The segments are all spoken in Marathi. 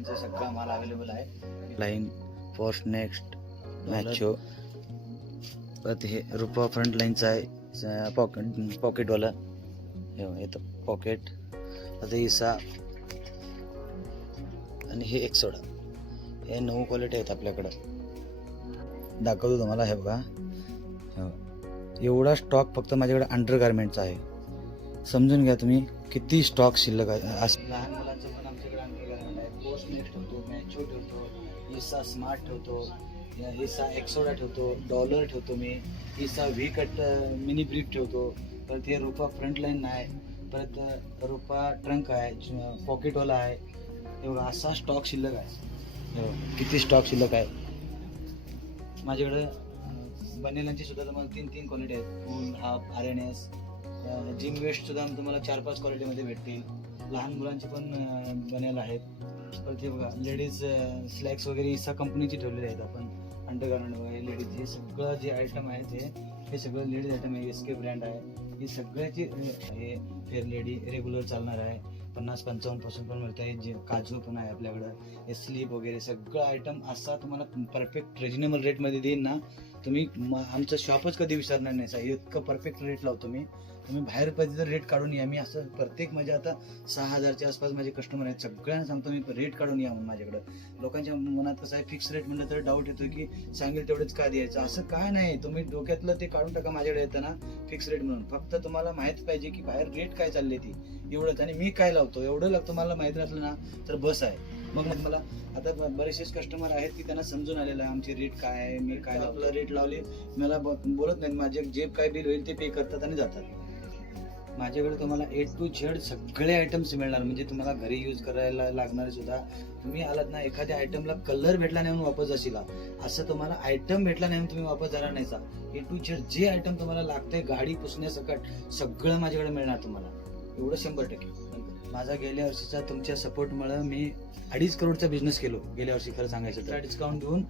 गारमेंटचा सगळा माल अवेलेबल आहे. लाईन फॉर्स नेक्स्ट मॅचो परत हे रुपा फ्रंट लाईनचा आहे पॉकेटवाला येतं पॉकेट. आता इसा आणि हे एक सोडा हे 9 क्वालिटी आहेत आपल्याकडं. दाखवतो तुम्हाला. हे बघा एवढा स्टॉक फक्त माझ्याकडे अंडर गारमेंटचा आहे. समजून घ्या तुम्ही किती स्टॉक शिल्लक आहे. लहान मुलांचं पण आमच्याकडे अंडर गारमेंट आहे. पोस्ट नेक्स्ट ठेवतो, मॅचो ठेवतो, इसा स्मार्ट ठेवतो, इसा एक्सोडा ठेवतो, डॉलर ठेवतो मी, इसा व्ही कट मिनी ब्रीफ ठेवतो. परत हे रुपा फ्रंट लाईन आहे, परत रुपा ट्रंक आहे, पॉकेटवाला आहे. एवढा असा स्टॉक शिल्लक आहे. किती स्टॉक शिल्लक आहे माझ्याकडे. बनेलांची सुद्धा तुम्हाला 3 क्वालिटी आहेत. Full half RNS gym vest सुद्धा तुम्हाला 4-5 क्वालिटीमध्ये भेटतील. लहान मुलांचे पण बनेल आहेत. परत हे बघा लेडीज स्लॅक्स वगैरे इसा कंपनीची ठेवलेले आहेत आपण अंडरगार्मेंट वगैरे. लेडीज हे सगळं जे आयटम आहेत हे सगळं लेडीज आयटम आहे. SK ब्रँड आहे. ही सगळ्याची हे फेअर लेडी रेग्युलर चालणार आहे. 50-55 पासून पण मिळत आहे. जे काजू पण आहे आपल्याकडं. हे स्लीप वगैरे सगळं आयटम असा तुम्हाला परफेक्ट रिजनेबल रेटमध्ये देईन ना. तुम्ही आमचं शॉपच कधी विसरणार नाही. इतकं परफेक्ट रेट लावतो मी. तुम्ही बाहेर पाहिजे तर रेट काढून या. मी असं प्रत्येक माझ्या आता 6,000च्या आसपास माझे कस्टमर आहेत. सगळ्यांना सांगतो मी रेट काढून या म्हणून. माझ्याकडं लोकांच्या मनात कसं आहे फिक्स रेट म्हणलं तर डाऊट येतो की सांगेल तेवढंच का द्यायचं. असं काय नाही. तुम्ही डोक्यातलं ते काढून टाका. माझ्याकडे येतं ना फिक्स रेट म्हणून. फक्त तुम्हाला माहित पाहिजे की बाहेर रेट काय चालले ती एवढंच आणि मी काय लावतो एवढं लागतो. मला माहित नसलं ना तर बस आहे. मग मला आता बरेचसेच कस्टमर आहेत की त्यांना समजून आलेलं आहे आमची रेट काय आहे. मी काय लावतो रेट लावली मला बोलत नाही. माझे जे काय बिल होईल ते पे करतात आणि जातात. माझ्याकडे तुम्हाला A to Z सगळे आयटम्स मिळणार. म्हणजे तुम्हाला घरी यूज करायला लागणारे सुद्धा. तुम्ही आलात ना एखाद्या आयटमला कलर भेटला नाही म्हणून वापस जाशील असं तुम्हाला आयटम भेटला नाही म्हणून तुम्ही वापस जाणार नाही. A to Z जे आयटम तुम्हाला लागतंय गाडी पुसण्यासकट सगळं माझ्याकडे मिळणार तुम्हाला. एवढं 100%. माझा गेल्या वर्षीचा तुमच्या सपोर्टमुळे मी 2.5 करोडचा बिझनेस केलो गेल्या वर्षी. खरं सांगायचं तर डिस्काउंट देऊन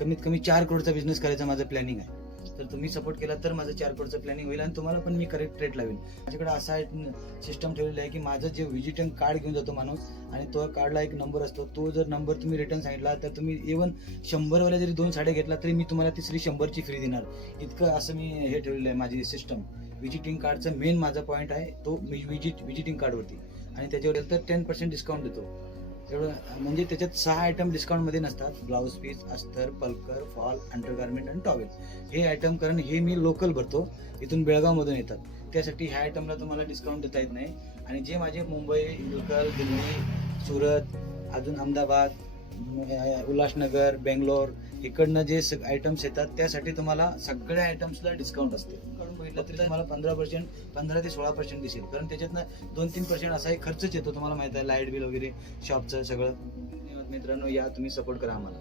कमीत कमी 4 करोडचा बिझनेस करायचा माझं प्लॅनिंग आहे. तर तुम्ही सपोर्ट केला तर माझं 4 करोडचं प्लॅनिंग होईल आणि तुम्हाला पण मी करेक्ट रेट लावेन. माझ्याकडे असा सिस्टम ठेवलेला आहे की माझं जे व्हिजिटिंग कार्ड घेऊन जातो माणूस आणि तो कार्डला एक नंबर असतो. तो जर नंबर तुम्ही रिटर्न सांगितला तर तुम्ही इव्हन 100 वाल्या जरी 2 साड्या घेतला तरी मी तुम्हाला तिसरी 100ची फ्री देणार. इतकं असं मी हे ठेवलेलं आहे माझी सिस्टम. व्हिजिटिंग कार्डचं मेन माझा पॉईंट आहे तो व्हिजिटिंग कार्डवरती आणि त्याच्यावर तर 10% डिस्काउंट देतो. एवढं म्हणजे त्याच्यात 6 आयटम डिस्काउंटमध्ये नसतात. ब्लाऊज पीस, अस्तर, पल्कर, फॉल, अंडरगार्मेंट आणि टॉवेल हे आयटम. कारण हे मी लोकल भरतो इथून बेळगावमधून येतात. त्यासाठी ह्या आयटमला तुम्हाला डिस्काउंट देता येत नाही. आणि जे माझे मुंबई लोकल, दिल्ली, सुरत, अजून अहमदाबाद, उल्हासनगर, बेंगलोर इकडनं जे आयटम्स येतात त्यासाठी तुम्हाला सगळ्या आयटम्सला डिस्काउंट असते. काढून बघितलं तरी तुम्हाला 15% 15 ते 16% दिसेल. कारण त्याच्यातनं 2-3% असाही खर्चच येतो. तुम्हाला माहिती आहे लाईट बिल वगैरे शॉपचं सगळं. मित्रांनो या तुम्ही सपोर्ट करा आम्हाला.